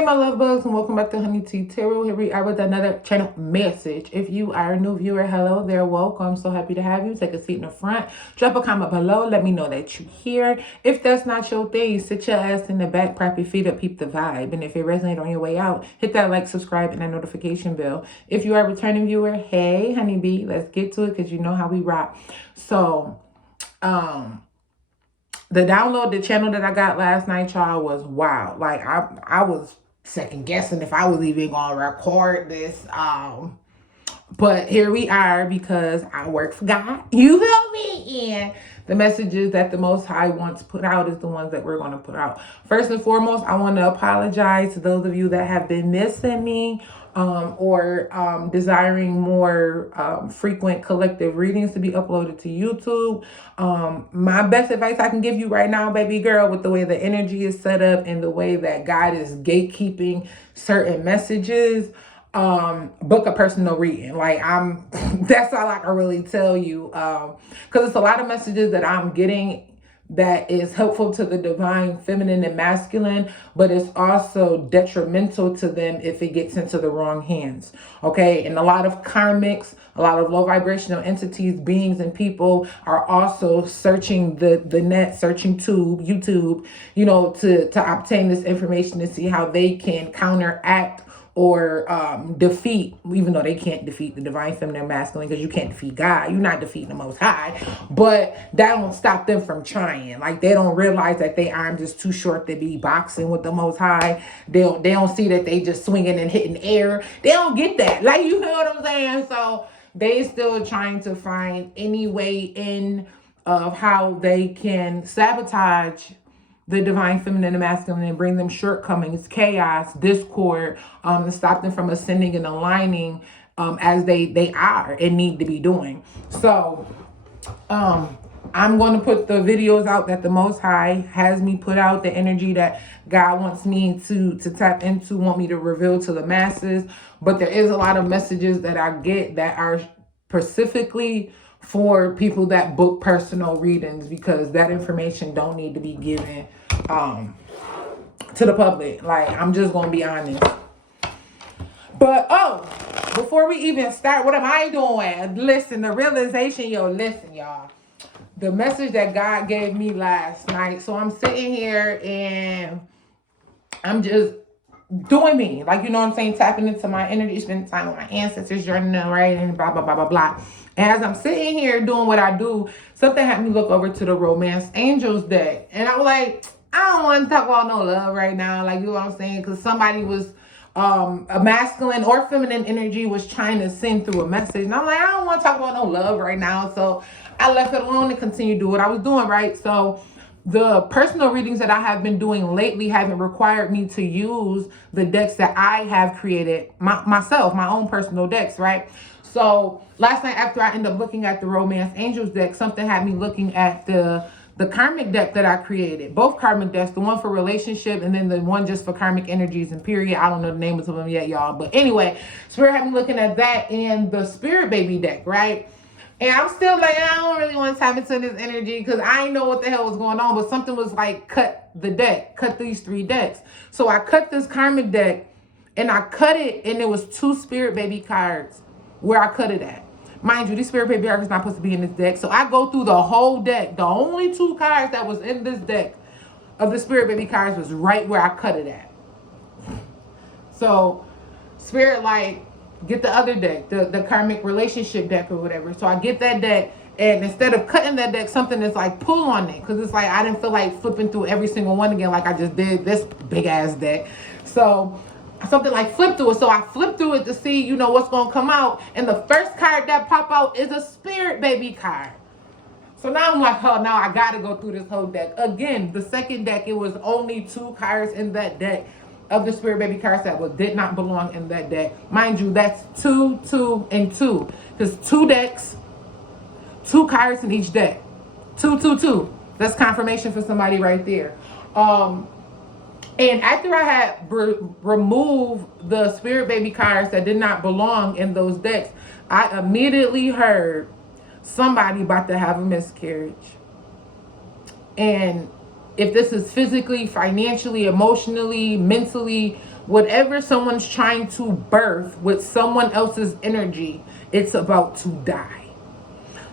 Hey my love bugs, and welcome back to Honey Tea Tarot. Here we are with another channel message. If you are a new viewer, hello there, welcome. So happy to have you. Take a seat in the front, drop a comment below, let me know that you're here. If that's not your thing, sit your ass in the back, prop your feet up, peep the vibe. And if it resonates on your way out, hit that like, subscribe, and that notification bell. If you are a returning viewer, hey honeybee, let's get to it because you know how we rock. So the download, the channel that I got last night, y'all, was wild. Like I was second guessing if I was even gonna record this. But here we are because I work for God. You feel me? And the messages that the Most High wants put out is the ones that we're going to put out. First and foremost, I want to apologize to those of you that have been missing me or desiring more frequent collective readings to be uploaded to YouTube. My best advice I can give you right now, baby girl, with the way the energy is set up and the way that God is gatekeeping certain messages, book a personal reading. Like that's all I can really tell you, because it's a lot of messages that I'm getting that is helpful to the divine feminine and masculine, but it's also detrimental to them if it gets into the wrong hands. Okay, and a lot of karmics, a lot of low vibrational entities, beings, and people are also searching the net, searching YouTube, you know, to obtain this information to see how they can counteract or defeat, even though they can't defeat the divine feminine masculine, because you can't defeat God. You're not defeating the Most High, but that don't stop them from trying. Like, they don't realize that their arms is too short to be boxing with the Most High. They don't see that they just swinging and hitting air. They don't get that. Like, you know what I'm saying? So they still trying to find any way in of how they can sabotage the divine feminine and masculine and bring them shortcomings, chaos, discord, to stop them from ascending and aligning as they are and need to be doing. So I'm going to put the videos out that the Most High has me put out, the energy that God wants me to tap into, want me to reveal to the masses. But there is a lot of messages that I get that are specifically for people that book personal readings, because that information don't need to be given to the public. Like, I'm just gonna be honest. But before we even start, what am I doing? Listen, the realization, listen, y'all. The message that God gave me last night. So I'm sitting here and I'm just doing me, like, you know what I'm saying, tapping into my energy, spending time with my ancestors, journaling, writing, blah blah blah blah blah. And as I'm sitting here doing what I do, something had me look over to the Romance Angels deck, and I was like, I don't want to talk about no love right now, like, you know what I'm saying, because somebody was a masculine or feminine energy was trying to send through a message, and I'm like, I don't want to talk about no love right now. So I left it alone and continued to do what I was doing, right? So the personal readings that I have been doing lately haven't required me to use the decks that I have created myself, my own personal decks, right? So last night, after I ended up looking at the Romance Angels deck, something had me looking at the karmic deck that I created. Both karmic decks, the one for relationship and then the one just for karmic energies and period. I don't know the names of them yet, y'all. But anyway, Spirit had me looking at that and the Spirit Baby deck, right? And I'm still like, I don't really want to tap into this energy because I didn't know what the hell was going on. But something was like, cut the deck, cut these 3 decks. So I cut this karmic deck and I cut it, and there was 2 Spirit Baby cards where I cut it at. Mind you, these Spirit Baby cards is not supposed to be in this deck. So I go through the whole deck. The only 2 cards that was in this deck of the Spirit Baby cards was right where I cut it at. So Spirit, like, get the other deck, the karmic relationship deck or whatever. So I get that deck, and instead of cutting that deck, something is like, pull on it, because it's like I didn't feel like flipping through every single one again like I just did this big ass deck. So something like flip through it. So I flip through it to see, you know, what's gonna come out, and the first card that pop out is a Spirit Baby card. So now I'm like, oh, now I gotta go through this whole deck again. The second deck, it was only 2 cards in that deck of the Spirit Baby cards that did not belong in that deck. Mind you, that's 2, 2, and 2. There's 2 decks, 2 cards in each deck. 2, 2, 2. That's confirmation for somebody right there. And after I had removed the Spirit Baby cards that did not belong in those decks, I immediately heard somebody about to have a miscarriage. And if this is physically, financially, emotionally, mentally, whatever someone's trying to birth with someone else's energy, it's about to die.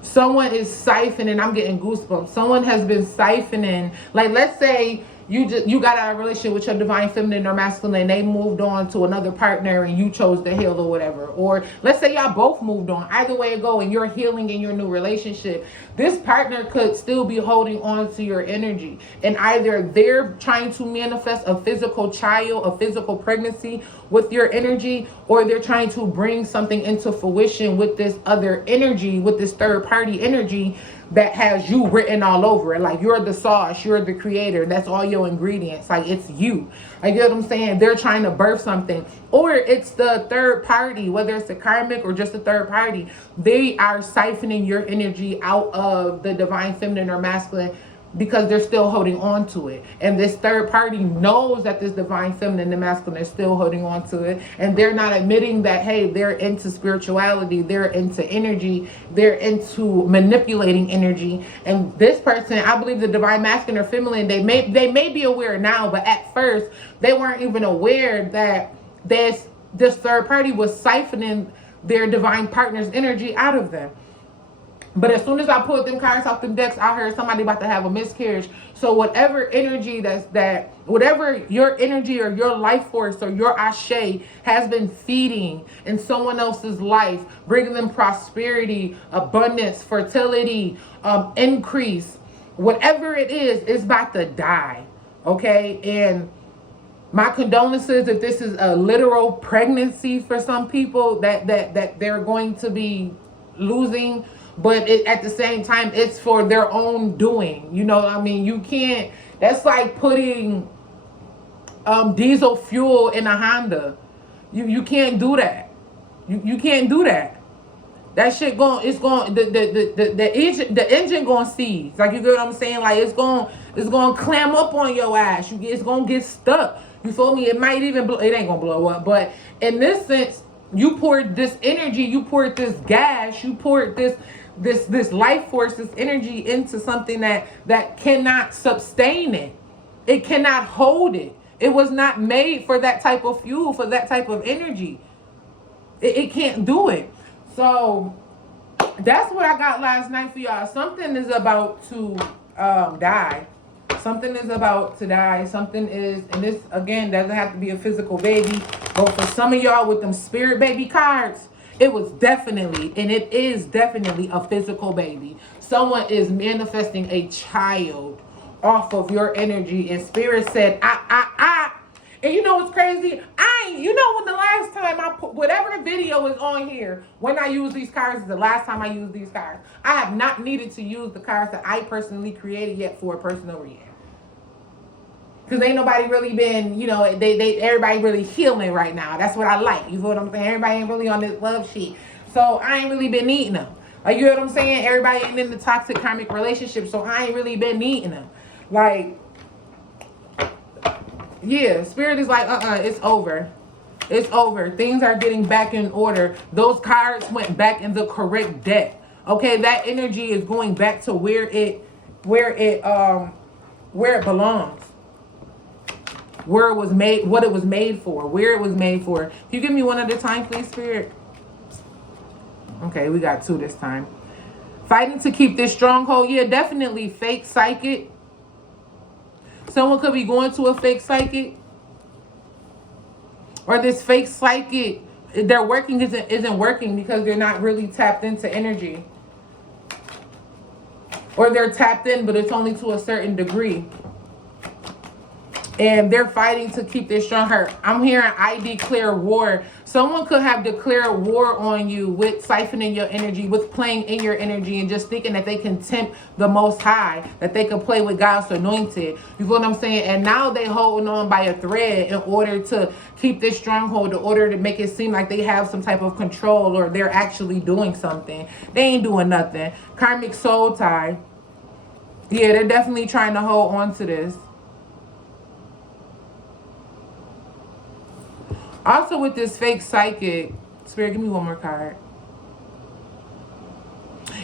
Someone is siphoning, I'm getting goosebumps. Someone has been siphoning, like let's say you got out of a relationship with your divine feminine or masculine, and they moved on to another partner and you chose to heal or whatever. Or let's say y'all both moved on. Either way it go, and you're healing in your new relationship. This partner could still be holding on to your energy. And either they're trying to manifest a physical child, a physical pregnancy with your energy, or they're trying to bring something into fruition with this other energy, with this third party energy that has you written all over it. Like you're the sauce, you're the creator, that's all your ingredients. Like it's you. Like, you know what I'm saying? They're trying to birth something. Or it's the third party, whether it's a karmic or just a third party. They are siphoning your energy out of the divine feminine or masculine because they're still holding on to it. And this third party knows that this divine feminine and masculine is still holding on to it. And they're not admitting that, hey, they're into spirituality, they're into energy, they're into manipulating energy. And this person, I believe the divine masculine or feminine, they may be aware now, but at first they weren't even aware that this third party was siphoning their divine partner's energy out of them. But as soon as I pulled them cards off them decks, I heard somebody about to have a miscarriage. So whatever energy whatever your energy or your life force or your ashe has been feeding in someone else's life, bringing them prosperity, abundance, fertility, increase, whatever it is, it's about to die. Okay? And my condolences if this is a literal pregnancy for some people that they're going to be losing. But at the same time, it's for their own doing. You know what I mean? You can't, that's like putting diesel fuel in a Honda. You can't do that. You can't do that. That shit the engine gonna seize. Like, you get what I'm saying? Like, it's gonna clam up on your ass. It's gonna get stuck. You feel me? It might even it ain't gonna blow up. But in this sense, you poured this energy, you poured this gas, you poured this life force, this energy into something that cannot sustain it. It cannot hold it. It was not made for that type of fuel, for that type of energy. It can't do it. So that's what I got last night for y'all. Something is about to die. Something is about to die. Something is, and this again doesn't have to be a physical baby, but for some of y'all with them spirit baby cards, it was definitely, and it is definitely a physical baby. Someone is manifesting a child off of your energy, and spirit said, And you know what's crazy? You know when the last time I put, whatever video is on here, when I use these cards is the last time I used these cards. I have not needed to use the cards that I personally created yet for a personal reading. Because ain't nobody really been, you know, everybody really healing right now. That's what I like. You feel what I'm saying? Everybody ain't really on this love shit. So I ain't really been needing them. Like, you know what I'm saying? Everybody ain't in the toxic karmic relationship, so I ain't really been needing them. Like, yeah, spirit is like, it's over. It's over. Things are getting back in order. Those cards went back in the correct deck. Okay, that energy is going back to where it belongs. Where it was made, what it was made for, where it was made for. Can you give me one at a time, please, spirit? Okay, we got two this time. Fighting to keep this stronghold. Yeah, definitely fake psychic. Someone could be going to a fake psychic. Or this fake psychic, their working isn't working because they're not really tapped into energy. Or they're tapped in, but it's only to a certain degree. And they're fighting to keep this strong heart. I'm hearing I declare war. Someone could have declared war on you with siphoning your energy, with playing in your energy and just thinking that they can tempt the Most High, that they can play with God's anointed. You feel what I'm saying? And now they holding on by a thread in order to keep this stronghold, in order to make it seem like they have some type of control or they're actually doing something. They ain't doing nothing. Karmic soul tie. Yeah, they're definitely trying to hold on to this. Also with this fake psychic, spirit, give me one more card.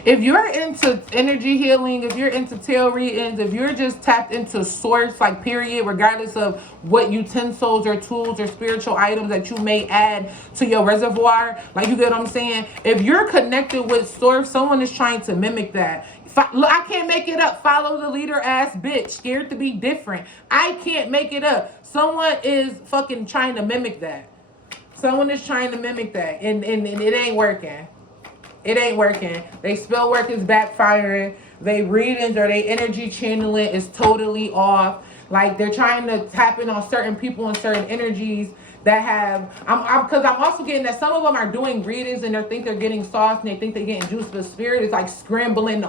If you're into energy healing, if you're into tarot readings, if you're just tapped into source, like period, regardless of what utensils or tools or spiritual items that you may add to your reservoir, like, you get what I'm saying? If you're connected with source, someone is trying to mimic that. Look, I can't make it up. Follow the leader ass bitch. Scared to be different. I can't make it up. Someone is fucking trying to mimic that. Someone is trying to mimic that. And it ain't working. It ain't working. They spell work is backfiring. They readings or they energy channeling is totally off. Like, they're trying to tap in on certain people and certain energies that have, because I'm also getting that some of them are doing readings and they think they're getting sauce and they think they're getting juice, but spirit is like scrambling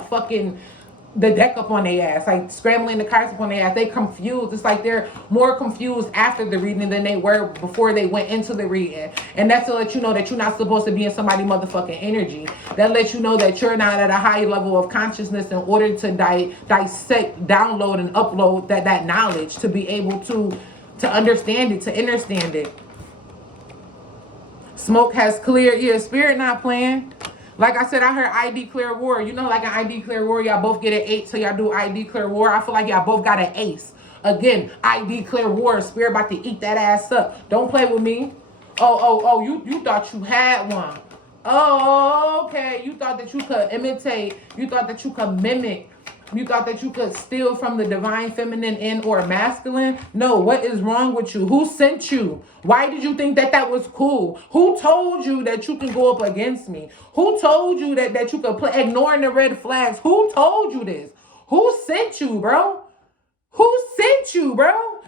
the deck up on their ass, like scrambling the cards up on their ass. They confused. It's like they're more confused after the reading than they were before they went into the reading. And that's to let you know that you're not supposed to be in somebody's motherfucking energy. That lets you know that you're not at a high level of consciousness in order to dissect, download, and upload that knowledge to be able to understand it, to understand it. Smoke has cleared. Yeah, spirit not playing. Like I said, I heard I declare war. You know, like an I declare war, y'all both get an 8, so y'all do I declare war. I feel like y'all both got an ace. Again, I declare war. Spirit about to eat that ass up. Don't play with me. Oh, you thought you had one. Oh, okay. You thought that you could imitate. You thought that you could mimic. You thought that you could steal from the divine feminine and or masculine? No, what is wrong with you? Who sent you? Why did you think that was cool? Who told you that you can go up against me? Who told you that you could play ignoring the red flags? Who told you this? Who sent you, bro? Who sent you, bro?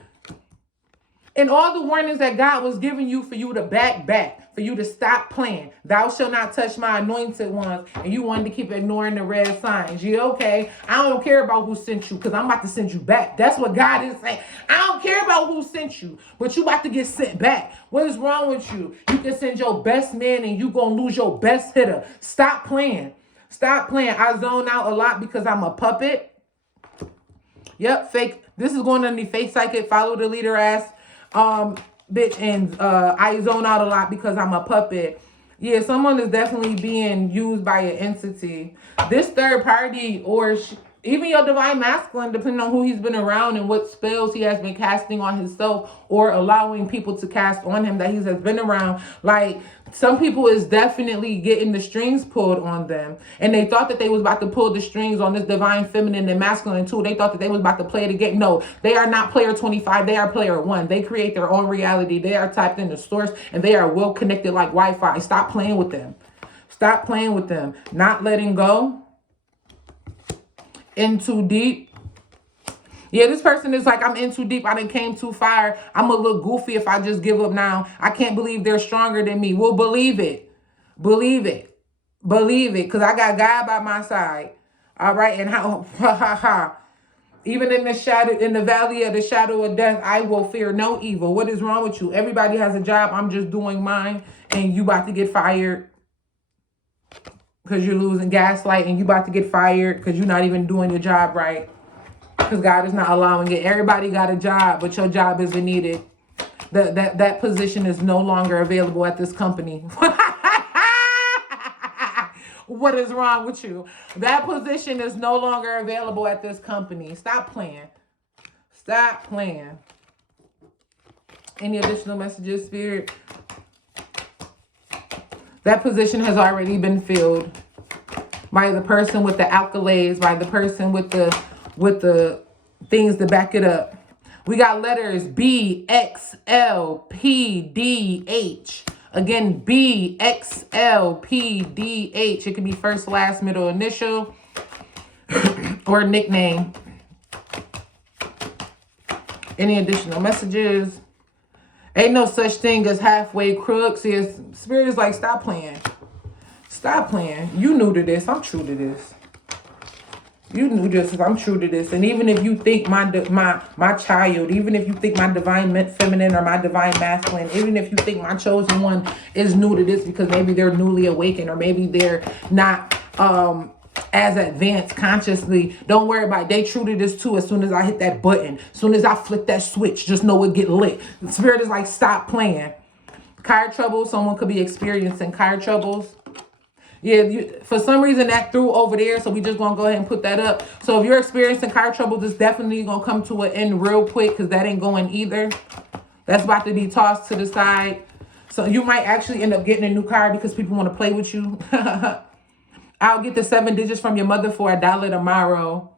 And all the warnings that God was giving you for you to back, for you to stop playing. Thou shalt not touch my anointed ones. And you wanted to keep ignoring the red signs. You okay? I don't care about who sent you because I'm about to send you back. That's what God is saying. I don't care about who sent you, but you about to get sent back. What is wrong with you? You can send your best man and you going to lose your best hitter. Stop playing. Stop playing. I zone out a lot because I'm a puppet. Yep, fake. This is going underneath fake psychic. Follow the leader ass. Bitch, and I zone out a lot because I'm a puppet. Yeah, someone is definitely being used by an entity. This third party or even your divine masculine, depending on who he's been around and what spells he has been casting on himself or allowing people to cast on him that he has been around. Like, some people is definitely getting the strings pulled on them. And they thought that they was about to pull the strings on this divine feminine and masculine too. They thought that they was about to play the game. No, they are not player 25. They are player 1. They create their own reality. They are tapped into source and they are well connected like Wi-Fi. Stop playing with them. Stop playing with them. Not letting go. In too deep. Yeah, this person is like, I'm in too deep. I done came too far. I'm a little goofy if I just give up now. I can't believe they're stronger than me. Well, believe it. Believe it. Believe it. Because I got God by my side. All right. And how, even in the shadow, in the valley of the shadow of death, I will fear no evil. What is wrong with you? Everybody has a job. I'm just doing mine. And you about to get fired. Because you're losing gaslight and you about to get fired because you're not even doing your job right. Because God is not allowing it. Everybody got a job, but your job isn't needed. That position is no longer available at this company. What is wrong with you? That position is no longer available at this company. Stop playing. Stop playing. Any additional messages, Spirit? That position has already been filled by the person with the accolades, by the person with the things to back it up. We got letters B, X, L, P, D, H. Again, B, X, L, P, D, H. It could be first, last, middle, initial, or nickname. Any additional messages? Ain't no such thing as halfway crooks. Spirit is like, stop playing. Stop playing. You new to this. I'm true to this. You knew this. I'm true to this. And even if you think my child, even if you think my divine feminine or my divine masculine, even if you think my chosen one is new to this because maybe they're newly awakened or maybe they're not as advanced consciously, don't worry about it. They true to this too. As soon as I hit that button, as soon as I flick that switch, just know it get lit. The spirit is like, stop playing. Car trouble. Someone could be experiencing car troubles. Yeah, for some reason that threw over there, so we just gonna go ahead and put that up. So if you're experiencing car trouble, this definitely gonna come to an end real quick, because that ain't going either. That's about to be tossed to the side. So you might actually end up getting a new car because people want to play with you. I'll get the 7 digits from your mother for $1 tomorrow.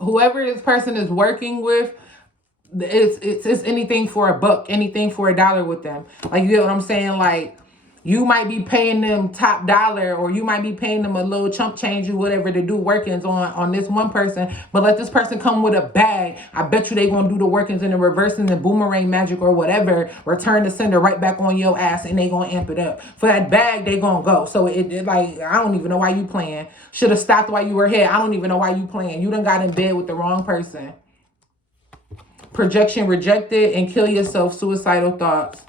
Whoever this person is working with, it's anything for $1, anything for $1 with them. Like, you know what I'm saying? Like, you might be paying them top dollar, or you might be paying them a little chump change or whatever to do workings on this one person. But let this person come with a bag. I bet you they gonna do the workings in the reversing and boomerang magic or whatever. Return the sender right back on your ass, and they gonna amp it up. For that bag, they gonna go. So it like, I don't even know why you playing. Should have stopped while you were here. I don't even know why you playing. You done got in bed with the wrong person. Projection rejected and kill yourself, suicidal thoughts.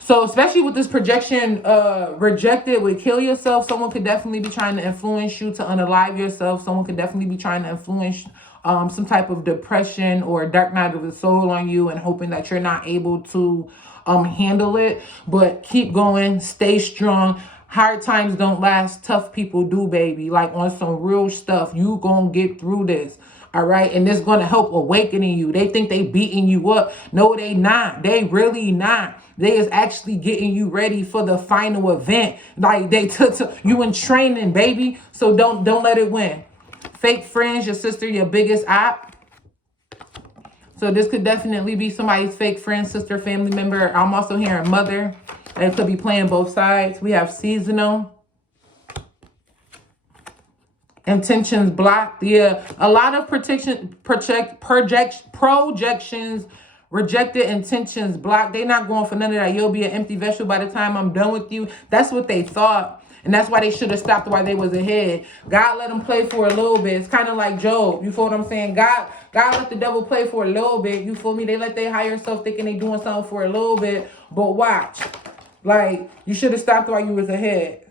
So especially with this projection rejected with kill yourself, someone could definitely be trying to influence you to unalive yourself. Someone could definitely be trying to influence some type of depression or a dark night of the soul on you, and hoping that you're not able to handle it. But keep going, stay strong. Hard times don't last, tough people do, baby. Like, on some real stuff, you gonna get through this. All right. And this gonna help awakening you. They think they beating you up. No, they not. They really not. They is actually getting you ready for the final event. Like, they took you in training, baby. So don't let it win. Fake friends, your sister, your biggest op. So this could definitely be somebody's fake friend, sister, family member. I'm also hearing mother. It could be playing both sides. We have seasonal. Intentions blocked. Yeah, a lot of projections, rejected, intentions blocked. They not going for none of that. You'll be an empty vessel by the time I'm done with you. That's what they thought. And that's why they should have stopped while they was ahead. God let them play for a little bit. It's kind of like Job. You feel what I'm saying? God let the devil play for a little bit. You feel me? They let their higher self thinking they doing something for a little bit. But watch. Like, you should have stopped while you was ahead.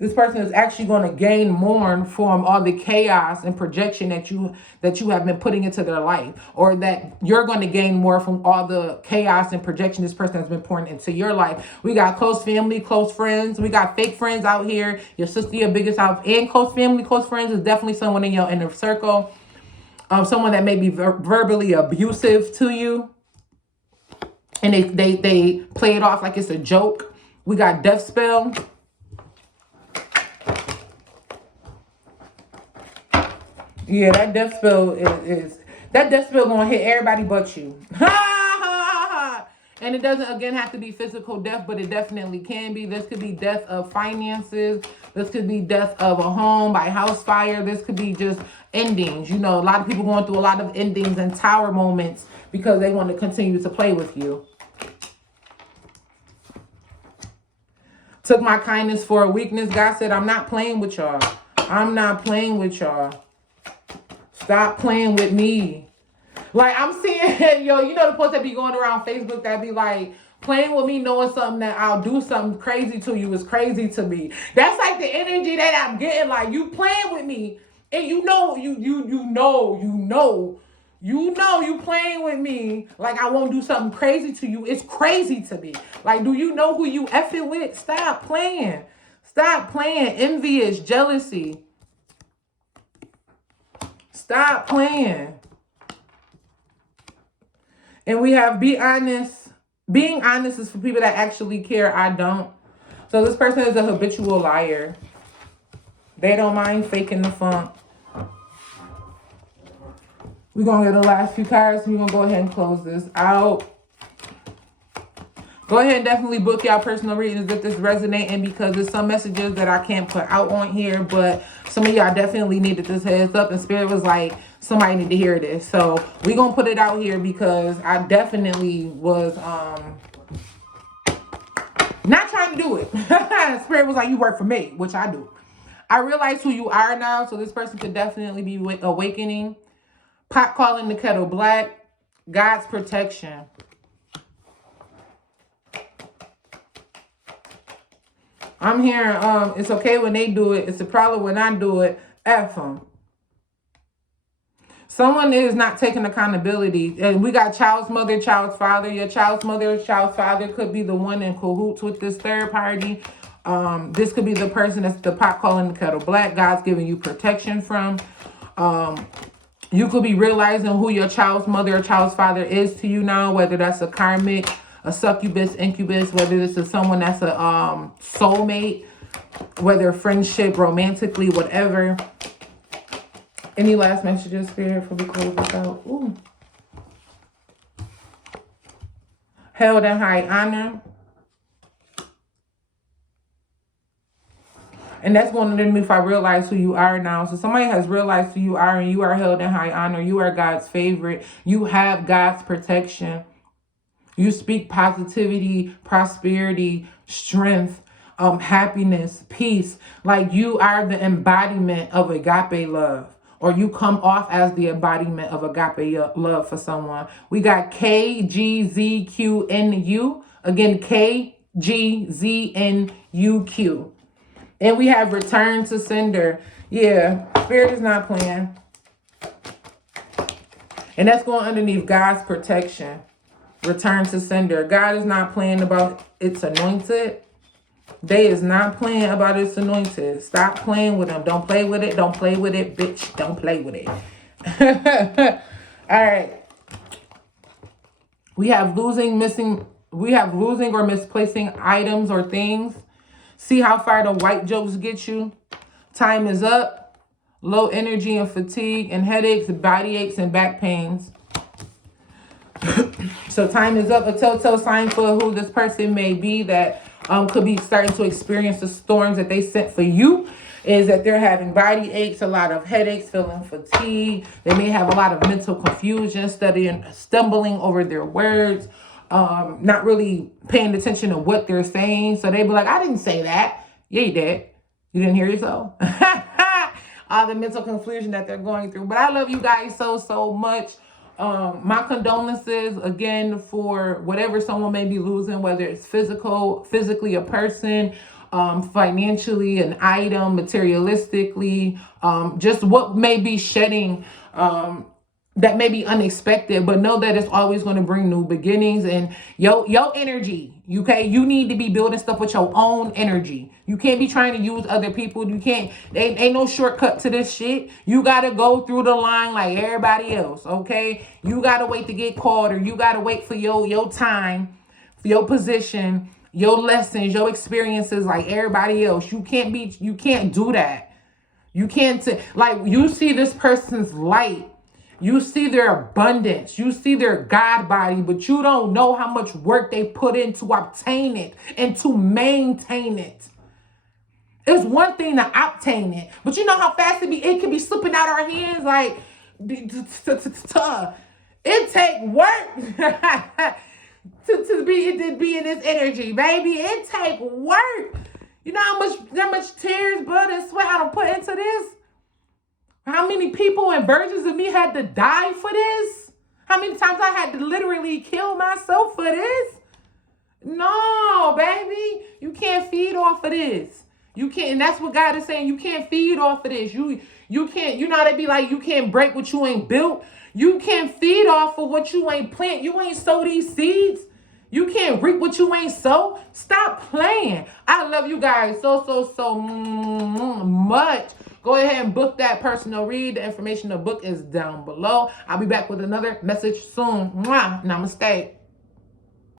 This person is actually going to gain more from all the chaos and projection that you have been putting into their life, or that you're going to gain more from all the chaos and projection this person has been pouring into your life. We got close family, close friends. We got fake friends out here. Your sister, your biggest out, and close family, close friends is definitely someone in your inner circle. Someone that may be verbally abusive to you, and they play it off like it's a joke. We got death spell. Yeah, that death spell is that death spell gonna hit everybody but you. And it doesn't, again, have to be physical death, but it definitely can be. This could be death of finances. This could be death of a home by house fire. This could be just endings. You know, a lot of people going through a lot of endings and tower moments because they want to continue to play with you. Took my kindness for a weakness. God said, I'm not playing with y'all. I'm not playing with y'all. Stop playing with me. Like, I'm seeing, yo, you know the post that be going around Facebook that be like, playing with me knowing something that I'll do something crazy to you is crazy to me. That's like the energy that I'm getting. Like, you playing with me, and you know you playing with me like I won't do something crazy to you. It's crazy to me. Like, do you know who you effing with? Stop playing. Stop playing. Envious, jealousy. Stop playing. And we have be honest. Being honest is for people that actually care. I don't. So this person is a habitual liar. They don't mind faking the funk. We're going to get the last few cards. We're going to go ahead and close this out. Go ahead and definitely book y'all personal readings if this resonating, because there's some messages that I can't put out on here, but some of y'all definitely needed this heads up, and Spirit was like, somebody need to hear this. So we're going to put it out here because I definitely was not trying to do it. Spirit was like, you work for me, which I do. I realize who you are now, so this person could definitely be awakening. Pot calling the kettle black. God's protection. I'm hearing, it's okay when they do it. It's a problem when I do it. F them. Someone is not taking accountability. And we got child's mother, child's father. Your child's mother, child's father could be the one in cahoots with this third party. This could be the person that's the pot calling the kettle black. God's giving you protection from. You could be realizing who your child's mother or child's father is to you now, whether that's a karmic, a succubus, incubus, whether this is someone that's a soulmate, whether friendship, romantically, whatever. Any last messages, Spirit, before we close this out? Ooh. Held in high honor. And that's going underneath, I realize who you are now. So somebody has realized who you are, and you are held in high honor. You are God's favorite. You have God's protection. You speak positivity, prosperity, strength, happiness, peace. Like you are the embodiment of agape love. Or you come off as the embodiment of agape love for someone. We got KGZQNU. Again, KGZNUQ. And we have return to sender. Yeah, Spirit is not playing. And that's going underneath God's protection. Return to sender. God is not playing about its anointed. They is not playing about its anointed. Stop playing with them. Don't play with it. Don't play with it, bitch. Don't play with it. All right. We have losing or misplacing items or things. See how far the white jokes get you. Time is up. Low energy and fatigue and headaches, body aches, and back pains. So time is up. A telltale sign for who this person may be that could be starting to experience the storms that they sent for you is that they're having body aches, a lot of headaches, feeling fatigue. They may have a lot of mental confusion, stumbling over their words, not really paying attention to what they're saying. So they be like, I didn't say that. Yeah, you did. You didn't hear yourself. All the mental confusion that they're going through. But I love you guys so much. My condolences again for whatever someone may be losing, whether it's physically a person, financially an item, materialistically, just what may be shedding, that may be unexpected, but know that it's always going to bring new beginnings. And your energy, okay? You need to be building stuff with your own energy. You can't be trying to use other people. You can't, ain't no shortcut to this shit. You got to go through the line like everybody else, okay? You got to wait to get called, or you got to wait for your time, for your position, your lessons, your experiences like everybody else. You can't do that. You can't, like, you see this person's light. You see their abundance. You see their God body, but you don't know how much work they put in to obtain it and to maintain it. It's one thing to obtain it, but you know how fast it can be slipping out our hands. Like, it take work to be in this energy, baby. It take work. You know how much tears, blood, and sweat I don't put into this? How many people and versions of me had to die for this? How many times I had to literally kill myself for this? No, baby. You can't feed off of this. You can't, and that's what God is saying. You can't feed off of this. You can't, you know how they be like, you can't break what you ain't built. You can't feed off of what you ain't plant. You ain't sow these seeds. You can't reap what you ain't sow. Stop playing. I love you guys so much. Go ahead and book that personal read. The information to book is down below. I'll be back with another message soon. Mwah. Namaste.